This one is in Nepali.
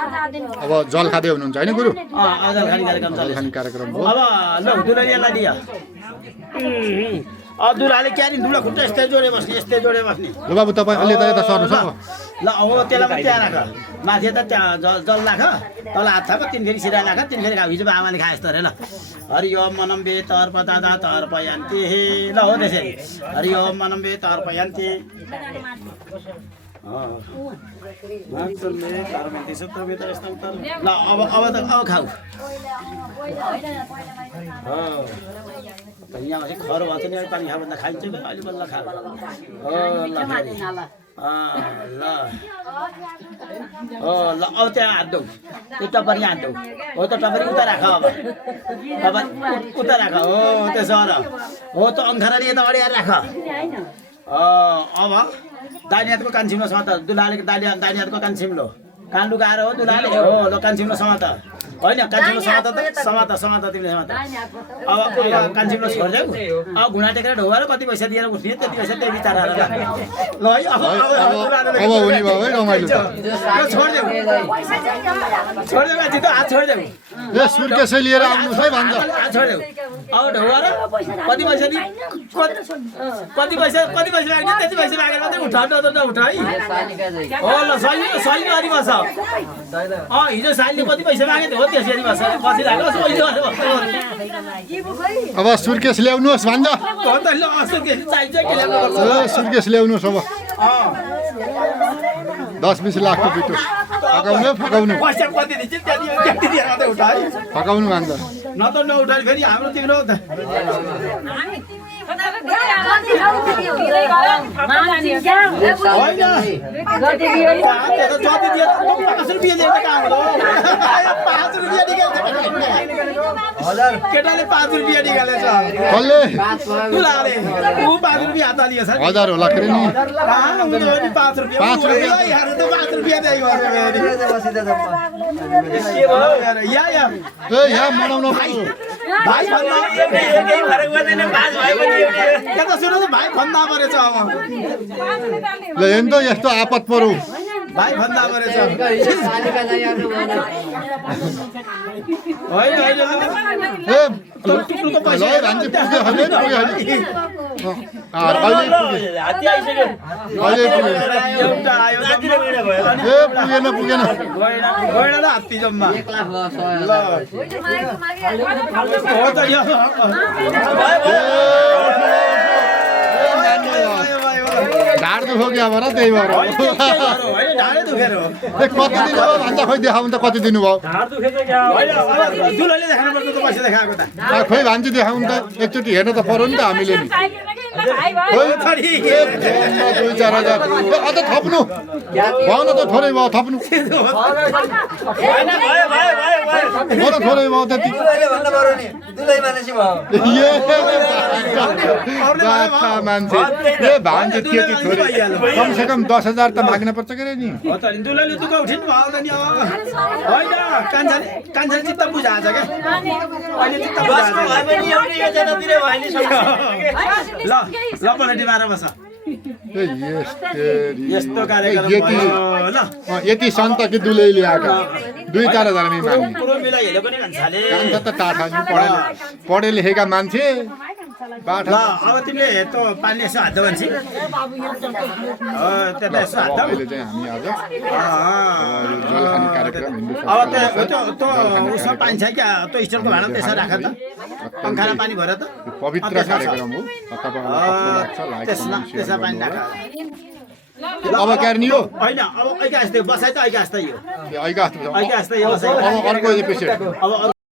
अब जल खाँदै हुनुहुन्छ होइन गुरु? जल खाने कार्यक्रम जल खाने कार्यक्रम हो। अब ल दुलैलाई दियो दुराले क्यारी दुला खुट्टा यस्तै जोडे बस्ने ल बाबु तपाईँ अलि यता सर्नुहोस् अब। ल अब त्यसलाई पनि त्यहाँ राख माथि त त्यहाँ जल राख तल हात थाप 3 फेरि सिरा राख 3 फेरि हिजो आमाले खाए जस्तो अरे ल हरिओम मनम्बे तर्प दादा तर्प यान्ति ल हो त्यसरी हरिओम मनम्बे तर्प यान्ति ल अब खाऊ यहाँ चाहिँ खर भएको नि पानी खायो भन्दा खाइन्छ कि अलि बल्ल खा ल अब त्यहाँ हात दौ त्यो टपरी हात दौ हो त टपरी उता राख अब उता राख हो त्यसो हो त अङ्खाराले यता अडिएर राख अब दाहिने हातको कान छिम्लो समात दुलाले दाहिने हातको कान छिम्लो कान लुकाएर हो दुलाले हो ल कान छिम्लो समात होइन कान छिम्लो समात तिमीले समात अब कान्छीमा छोड्देऊ अब घुँडा टेकेर ढोगाएर कति पैसा दिएर उठ्ने त्यति पैसा त्यही बिचारा ल है अब हुने भयो है रमाइलो त छोड्देऊ माथि त हात छोड्देऊ ए सुर्केसै लिएर आउनुहोस् है भन्छ हात छोड्देऊ अब ढोगाएर कति पैसा दि कति पैसा माग्ने त्यति पैसा मागेर मात्रै उठा है हो ल सही गरी बस हिजो साइलले कति पैसा मागेको हो त्यसरी बस बसिरहेको अब सुर्केस ल्याउनुहोस् भन्छ सुर्केस ल्याउनुहोस् अब 10-20 लाखको बिटो फकाउनु भन्छ न त नउठाए फेरि हाम्रो तिम्रो केटाले 5 रुपियाँ निकालेछ दुलाले ऊ 5 रुपियाँ हात हालिएछ 1000 होला के नि 5 रुपियाँ 5 रुपियाँ दिइ यहाँ मनाउन भाइ भन्दा भाइ भन्दा परेछ अब ल हेर्नु त यस्तो आपत परौ भाइ भन्दा परेछ टुक्टुको पैसा पुगेन हात्ती जम्मा ढाड दुखो क्या भएर त्यही भएर कति दिनु भयो भन्छ खोइ देखाउनु त कति दिनुभयो खोइ भन्छ देखाउनु त एकचोटि हेर्न त पर्यो नि त हामीले नि 2-4 हजार अझ थप्नु भन त थोरै भयो थप्नु थोरै भयो त्यति मान्छे ए भान्ज त्यति थोरै कमसेकम 10,000 त माग्न पर्छ के रे नि चित्त बुझाएछ क्या ल पलेटी मार बस यस्तो कार्यक्रम यति सन्त कि दुलैले आएको 2-4 हजारमै माग्ने कान्छ त टाढा पढे लेखेका मान्छे ल अब तिमीले त्यो पानी यसो हात भन्छ त्यता यसो हात हामी आज जल खाने कार्यक्रम अब त्यो उसमा पानी छ क्या त्यो स्टिलको भाँडा त्यसो राख त पङ्खामा पानी भर त पवित्र कार्यक्रम हो त्यसमा पानी राख अब क्यार्नी हो होइन अब ऐका जस्तै बसाइ त ऐका जस्तै हो ऐका जस्तै यो अब अर्को एपिसोड अब